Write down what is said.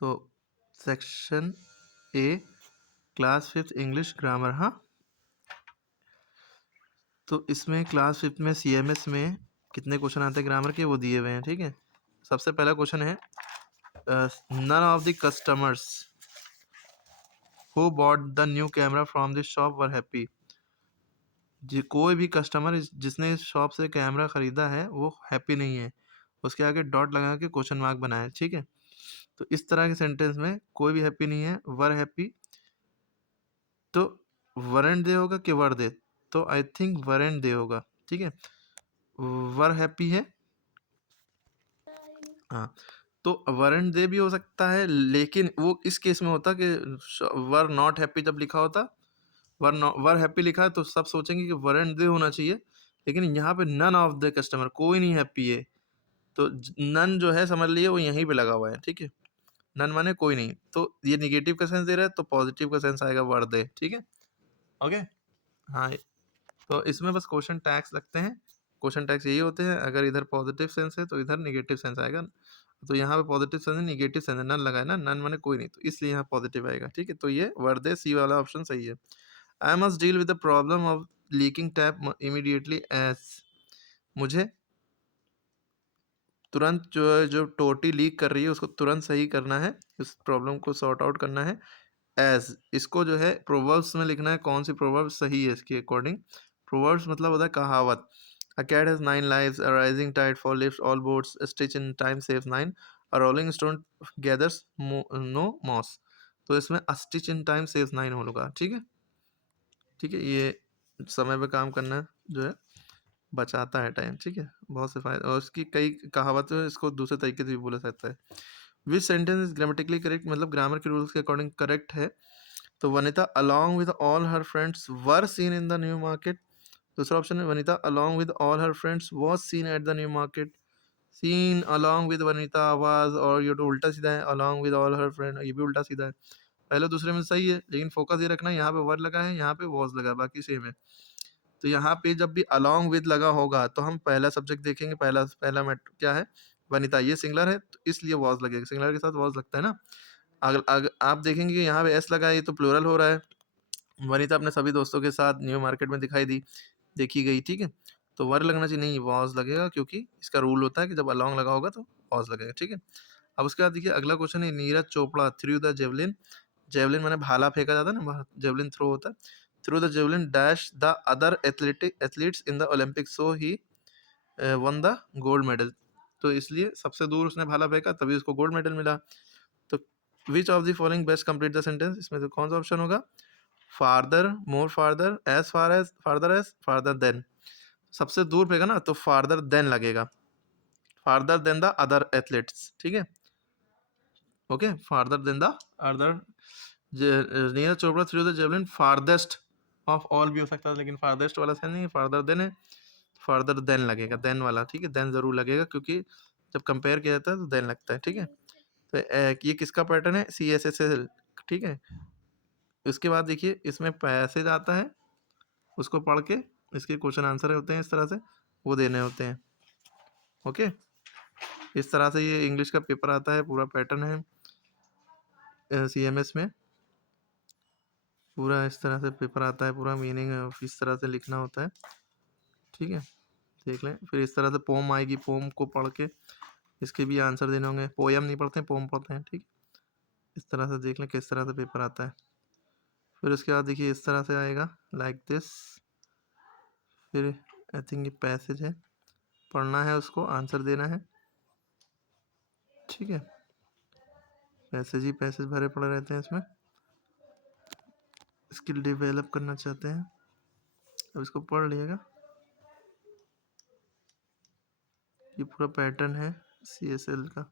So section A class 5th English grammar. हाँ, तो इसमें क्लास 5th में CMS में कितने क्वेश्चन आते हैं ग्रामर के, वो दिए हुए हैं। ठीक है, सबसे पहला क्वेश्चन है none of the customers who bought the new camera from the shop were happy. जी, कोई भी कस्टमर जिसने इस शॉप से कैमरा खरीदा है वो हैप्पी नहीं है। उसके आगे डॉट लगा के क्वेश्चन मार्क बनाए। ठीक है, तो इस तरह के सेंटेंस में कोई भी हैप्पी नहीं है, वर हैप्पी। तो वरंट दे होगा कि वर दे, तो आई थिंक वरंट दे होगा। ठीक है, वर हैप्पी है। हाँ, तो वरंट दे भी हो सकता है, लेकिन वो इस केस में होता कि वर नॉट हैप्पी जब लिखा होता, वर हैप्पी लिखा है तो सब सोचेंगे कि वरंट दे होना चाहिए, लेकिन यहाँ पे नन ऑफ द कस्टमर, कोई नहीं हैप्पी है, तो नन जो है समझ लिए वो यहीं पे लगा हुआ है। ठीक है, नन माने कोई नहीं, तो ये निगेटिव का सेंस दे रहा है, तो पॉजिटिव का सेंस आएगा वर दे। ठीक है, ओके। हाँ, तो इसमें बस क्वेश्चन टैग्स लगते हैं। क्वेश्चन टैग्स यही होते हैं, अगर इधर पॉजिटिव सेंस है तो इधर नेगेटिव सेंस आएगा। तो यहाँ पे पॉजिटिव सेंस है, नेगेटिव सेंस है, नन लगा है ना, नन माने कोई नहीं, तो इसलिए यहाँ पॉजिटिव आएगा। ठीक है, तो ये वर्दे सी वाला ऑप्शन सही है। I must deal with the problem of leaking tap immediately as, मुझे तुरंत जो टोटी लीक कर रही है उसको तुरंत सही करना है, इस प्रॉब्लम को सॉर्ट आउट करना है। एज, इसको जो है प्रोवर्ब्स में लिखना है, कौन सी प्रोवर्ब सही है इसके अकॉर्डिंग। प्रोवर्ब्स मतलब होता है कहावत। A cat has 9 lives, a rising tide for lifts all boats, a stitch in time saves 9, a rolling stone gathers no moss। तो इसमें a stitch in time saves 9 होगा। ठीक है, ठीक है, ये समय पे काम करना जो है बचाता है टाइम। ठीक है, बहुत से फायदे, और इसकी कई कहावत है, इसको दूसरे तरीके से भी बोला जाता है। विच सेंटेंस इज ग्रामेटिकली करेक्ट, मतलब ग्रामर के रूल्स के अकॉर्डिंग करेक्ट है। तो Vanita along with all her friends were seen in the new market। दूसरा ऑप्शन है Vanita along with all her friends was seen at the new market। seen along with Vanita was, और ये तो उल्टा सीधा है, along with all her friend, ये भी उल्टा सीधा है। पहले दूसरे में सही है, लेकिन फोकस ये रखना है यहाँ पे वर लगा है, यहाँ पे was लगा है, बाकी सेम है। तो यहाँ पे जब भी along with लगा होगा तो हम पहला सब्जेक्ट देखेंगे, पहला पहला मैटर क्या है, वनिता, ये सिंगुलर है तो इसलिए was लगेगा, सिंगुलर के साथ was लगता है ना। अगर आप देखेंगे कि यहाँ पे एस लगा है, ये तो प्लूरल हो रहा है। वनिता अपने सभी दोस्तों के साथ न्यू मार्केट में दिखाई दी, देखी गई। ठीक है, तो वर लगना चाहिए, नहीं वॉज लगेगा, क्योंकि इसका रूल होता है कि जब अलॉन्ग लगा होगा तो वॉज लगेगा। ठीक है, अब उसके बाद देखिए अगला क्वेश्चन है, Neeraj Chopra threw the javelin. Javelin मैंने भाला फेंका जाता है ना, जेवलिन थ्रो होता है। Through the javelin dash the other athletes in the Olympic, so he one the gold medal. तो इसलिए सबसे दूर उसने भाला फेंका, तभी उसको गोल्ड मेडल मिला। तो which of the following best complete the sentence, इसमें से कौन सा ऑप्शन होगा, farther, more farther, as far as, farther than. सबसे दूर पेगा ना तो फार्दर देन लगेगा, farther than the other athletes. ठीक है, okay, farther than the other. Neeraj Chopra threw the javelin farthest of all भी हो सकता है, लेकिन फार्देस्ट वाला सही नहीं है, फार्दर देन है, फार्दर देन लगेगा, देन वाला। ठीक है, देन जरूर लगेगा, क्योंकि जब कंपेयर किया जाता है तो देन लगता है। ठीक है, तो ये किसका पैटर्न है, CSSL। ठीक है, इसके बाद देखिए इसमें पैसेज आता है, उसको पढ़ के इसके क्वेश्चन आंसर होते हैं, इस तरह से वो देने होते हैं। ओके, इस तरह से ये इंग्लिश का पेपर आता है, पूरा पैटर्न है CMS में, पूरा इस तरह से पेपर आता है, पूरा मीनिंग इस तरह से लिखना होता है। ठीक है, देख लें, फिर इस तरह से पोम आएगी, पोम को पढ़ के इसके भी आंसर देने होंगे। पोयम नहीं पढ़ते हैं, पोम पढ़ते हैं। ठीक, इस तरह से देख लें किस तरह से पेपर आता है। फिर उसके बाद देखिए इस तरह से आएगा, लाइक दिस। फिर आई थिंक ये पैसेज है, पढ़ना है, उसको आंसर देना है। ठीक है, पैसेज ही पैसेज भरे पड़े रहते हैं इसमें, स्किल डेवलप करना चाहते हैं। अब इसको पढ़ लिएगा, ये पूरा पैटर्न है CSL का।